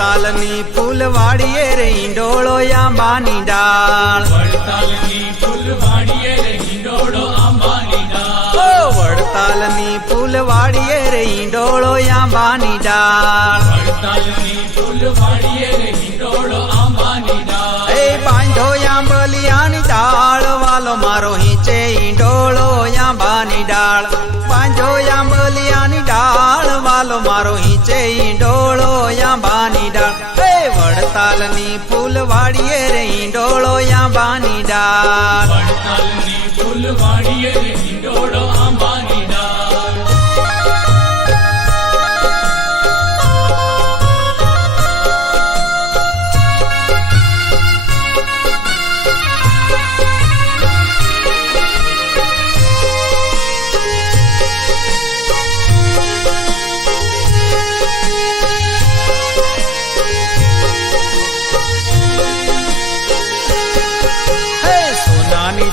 વડતાલની ફૂલવાડીએ રે ઈંડોળો આંબાની ડાળ. વડતાલની ફૂલવાડીએ રે હિંડોળો આંબાની ડાળ. ઓ વડતાલની ફૂલવાડીએ રે ઈંડોળો આંબાની ડાળ. વડતાલની ફૂલવાડીએ રે હિંડોળો આંબાની ડાળ. એ બાંધો આંબલિયાની ડાળ વાલો મારો હિંચે ઈંડોળો આંબાની ડાળ. બાંધો આંબલિયાની ડાળ વાલો મારો હિંચે ઈંડોળો આંબાની ડાળ. એ વડતાલની ફૂલવાડીએ રે ઈંડોળો આંબાની ડાળ. વડતાલની ફૂલવાડીએ રે હિંડોળો આંબાની ડાળ.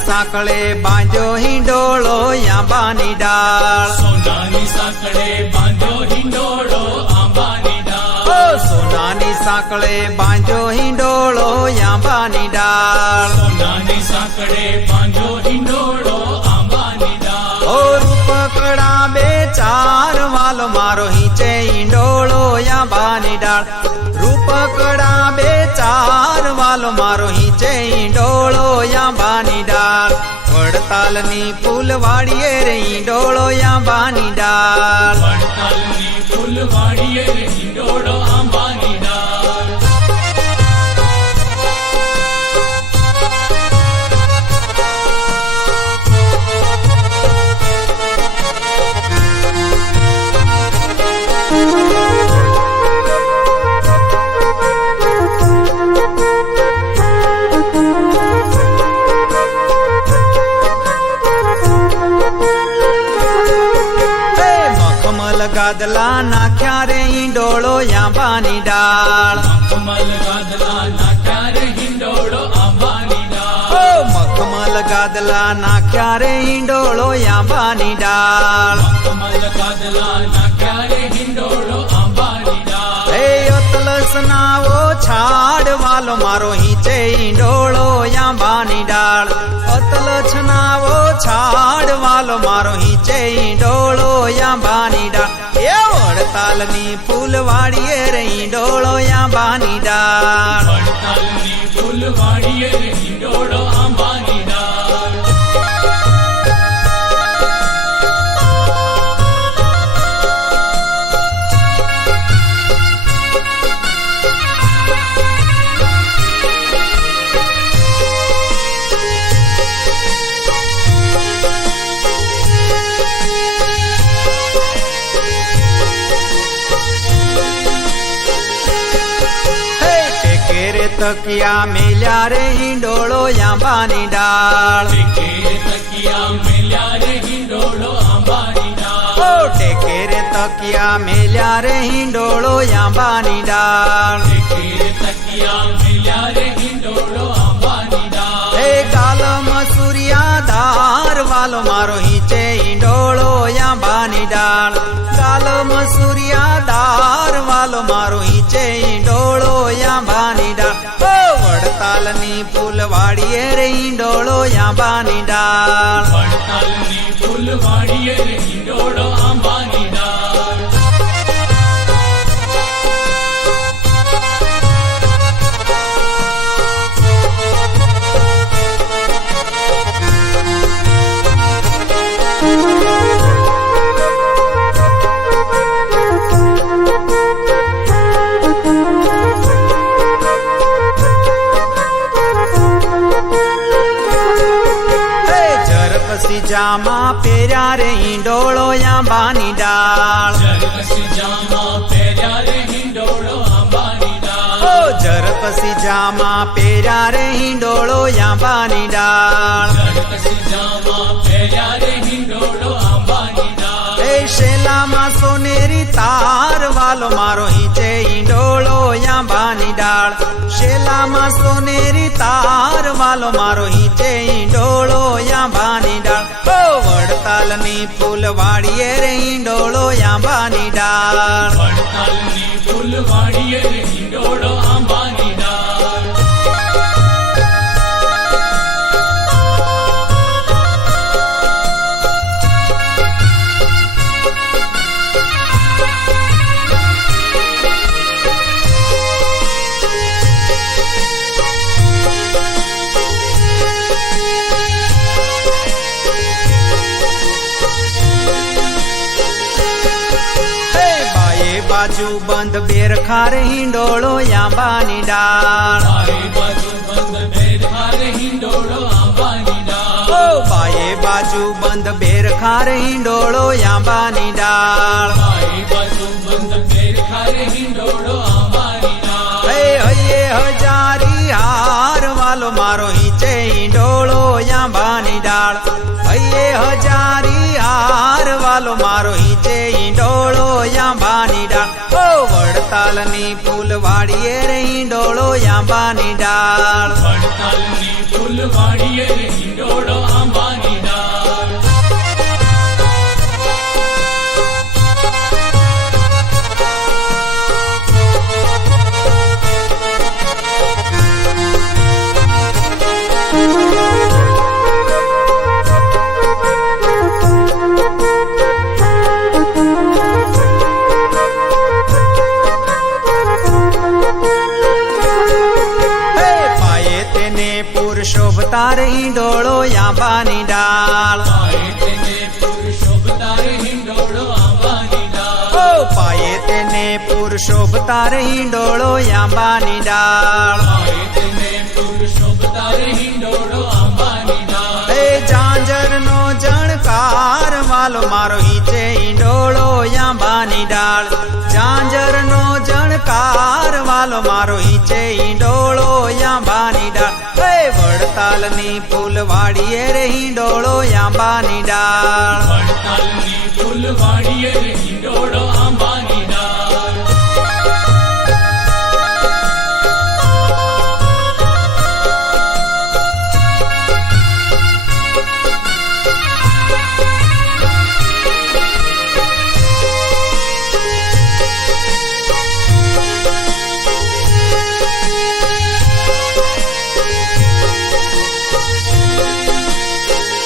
સાંકળે બાંધો હિંડોળો આંબાની ડાળ. સોનાની સાંકળે બાંધો હિંડોળો આંબાની ડાળ. ઓ સોનાની સાંકળે બાંધો હિંડોળો આંબાની ડાળ. સોનાની સાંકળે બાંધો હિંડોળો આંબાની ડાળ. ઓ રૂપકડા બે ચાર વાલો મારો હિંચે ઈંડોળો આંબાની ડાળ. રૂપકડા બે ચાર વાલો મારો હિંચે ઈંડોળો આંબાની ડાળ. વડતાલની ફૂલવાડીએ રે ઈંડોળો આંબાની ડાળ. વડતાલની ફૂલવાડીએ રે હિંડોળો આંબાની ડાળ. ગાદલા નાખ્યા રે ઈંડોળો આંબાની ડાળ. મખમલ ગાદલા નાખ્યા રે હિંડોળો આંબાની ડાળ. ઓ મખમલ ગાદલા નાખ્યા રે ઈંડોળો આંબાની ડાળ. મખમલ ગાદલા નાખ્યા રે હિંડોળો આંબાની ડાળ. એ અતલસ નાવો છાડ વાલો મારો હિંચે ઈંડોળો આંબાની ડાળ. અતલસ નાવો છાડ વાલો મારો હિંચે ઈંડોળો આંબાની ડાળ. એ વડતાલની ફૂલવાડીએ રે ઈંડોળો આંબાની ડાળ. વડતાલની ફૂલવાડીએ રે હિંડોળો આંબાની ડાળ. તકિયા મેલ્યા રે ઈંડોળો આંબાની ડાળ. તકિયા મેલ્યા રે હિંડોળો આંબાની ડાળ. ઓ ટેકે રે તકિયા મેલ્યા રે હિંડોળો આંબાની ડાળ. તકિયા મેલ્યા રે હિંડોળો આંબાની ડાળ. એ કાલમ સૂર્યા ધાર વાલો મારો હિંચે ઈંડોળો આંબાની ડાળ. કાલમ સૂર્યા ધાર વાલો મારો હિંચે ઈંડોળો આંબાની ડાળ. વડતાલની ફૂલવાડીએ રે ઈંડોળો આંબાની ડાળ. વડતાલની ફૂલવાડીએ રે હિંડોળો આંબાની ડાળ. જામા પહેર્યા રે ઈંડોળો આંબાની ડાળ. જરકસી જામા પહેર્યા રે હિંડોળો આંબાની ડાળ. ઓ જરકસી જામા પહેર્યા રે ઈંડોળો આંબાની ડાળ. જરકસી જામા પહેર્યા રે હિંડોળો આંબાની ડાળ. એ શેલામાં સોનેરી તાર વાલો મારો હિંચે ઈંડોળો આંબાની ડાળ. શેલામાં સોનેરી તાર વાલો મારો હિંચે ઈંડોળો આંબાની ડાળ. ઓ વડતાલની ફૂલવાડીએ રે ઈંડોળો આંબાની ડાળ. વડતાલની ફૂલવાડીએ રે હિંડોળો બાજુ બંધ બેરખા રે હિંડોળો આંબાની ડાળ બારે બાજુ બંધ બેરખા રે હિંડોળો આંબાની ડાળ ઓ બાએ બાજુ બંધ બેરખા રે હિંડોળો આંબાની ડાળ બારે બાજુ બંધ બેરખા રે હિંડોળો આંબાની ડાળ હે હૈયે હજારી હાર વાલો મારો હિંચે હિંડોળો આંબાની ડાળ હૈયે હજારી હાર વાલો મારો હિંચે હિંડોળો આંબાની ડાળ ઓ વડતાલની ફૂલવાડીએ રે હિંડોળો આંબાની ડાળ વડતાલની ફૂલવાડીએ રે હિંડોળો આંબાની ડાળ હે પાયે તેને પુરુષોભતા રે હિંડોળો આંબાની ડાળ પાયે તેને પુરુષોભતા રે હિંડોળો આંબાની ડાળ ઓ પાયે તેને પુરુષોભતા રે હિંડોળો આંબાની ડાળ પાયે તેને પુરુષોભતા રે હિંડોળો આંબાની ડાળ હે ઝાંઝરનો જણકાર વાલો મારો હિંચે હિંડોળો આંબાની ડાળ ઝાંઝરનો જણકાર વાલો મારો હિંચે હિંડોળો આંબાની ડાળ હે વડતાલની ફૂલવાડીએ રે હિંડોળો આંબાની ડાળ વડતાલની ફૂલવાડીએ રે હિંડોળો આંબાની ડાળ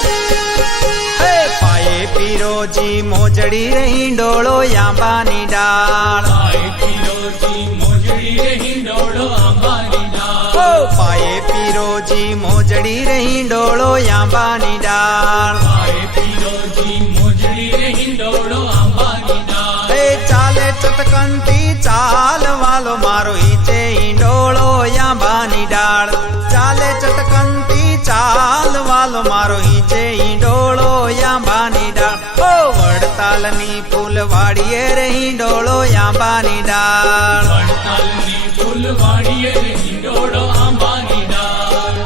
હે પાયે પીરોજી મોજડી રે હિંડોળો આંબાની ડાળ પાયે પીરોજી મોજડી રે હિંડોળો આંબાની ડાળ ઓ પાયે પીરોજી મોજડી રે હિંડોળો આંબાની ડાળ પાયે પીરોજી મોજડી રે હિંડોળો આંબાની ડાળ હે ચાલે ચટકંતી ચાલ વાલો મારો હિંચે હિંડોળો આંબાની ડાળ ચાલે ચટકંતી ચાલ વાલો મારો હિંચે હિંડોળો આંબાની ડાળ ઓ વડતાલની ફૂલવાડીએ રે હિંડોળો આંબાની ડાળ વડતાલની ફૂલવાડીએ રે હિંડોળો આંબાની ડાળ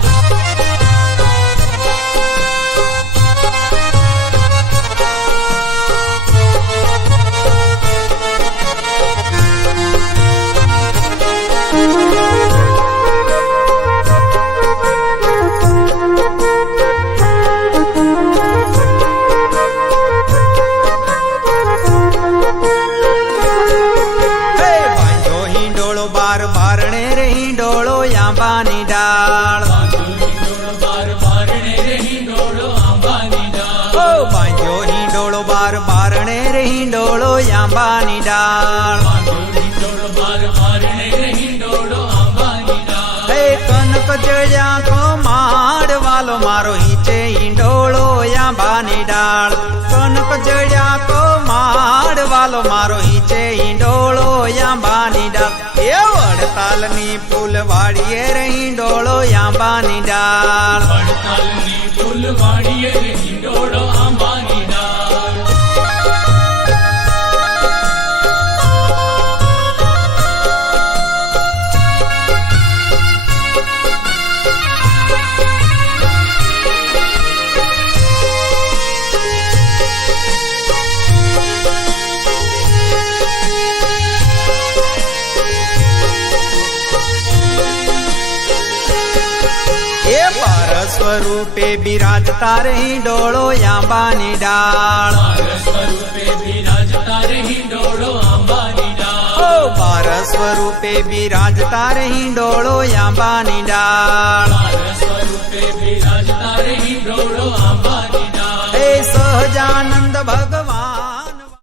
હે બાંધો હિંડોળો બાર બારણે રે હિંડોળો આંબાની ડાળ બાંધો હિંડોળો બાર બારણે રે હિંડોળો આંબાની ડાળ ઓ બાંધ્યો હિંડોળો બાર બારણે રે હિંડોળો આંબાની ડાળ બાંધો હિંડોળો બાર બારણે રે હિંડોળો આંબાની ડાળ હે કનક જળ્યા ખમાડ વાલો મારો હિંચે હિંડોળો આંબાની ડાળ કનક જળ્યા ખમાડ વાલો મારો હિંચે હિંડોળો આંબાની ડાળ એ વડતાલની ફૂલવાડીએ રે હિંડોળો આંબાની ડાળ વડતાલની ફૂલવાડીએ રે હિંડોળો આંબાની ડાળ એ પાર સ્વરૂપે બિરાજતા રે હિંડોળો આંબાની ડાળ બાર સ્વરૂપે બિરાજતા રે હિંડોળો આંબાની ડાળ ઓ બાર સ્વરૂપે બિરાજતા રે હિંડોળો આંબાની ડાળ બાર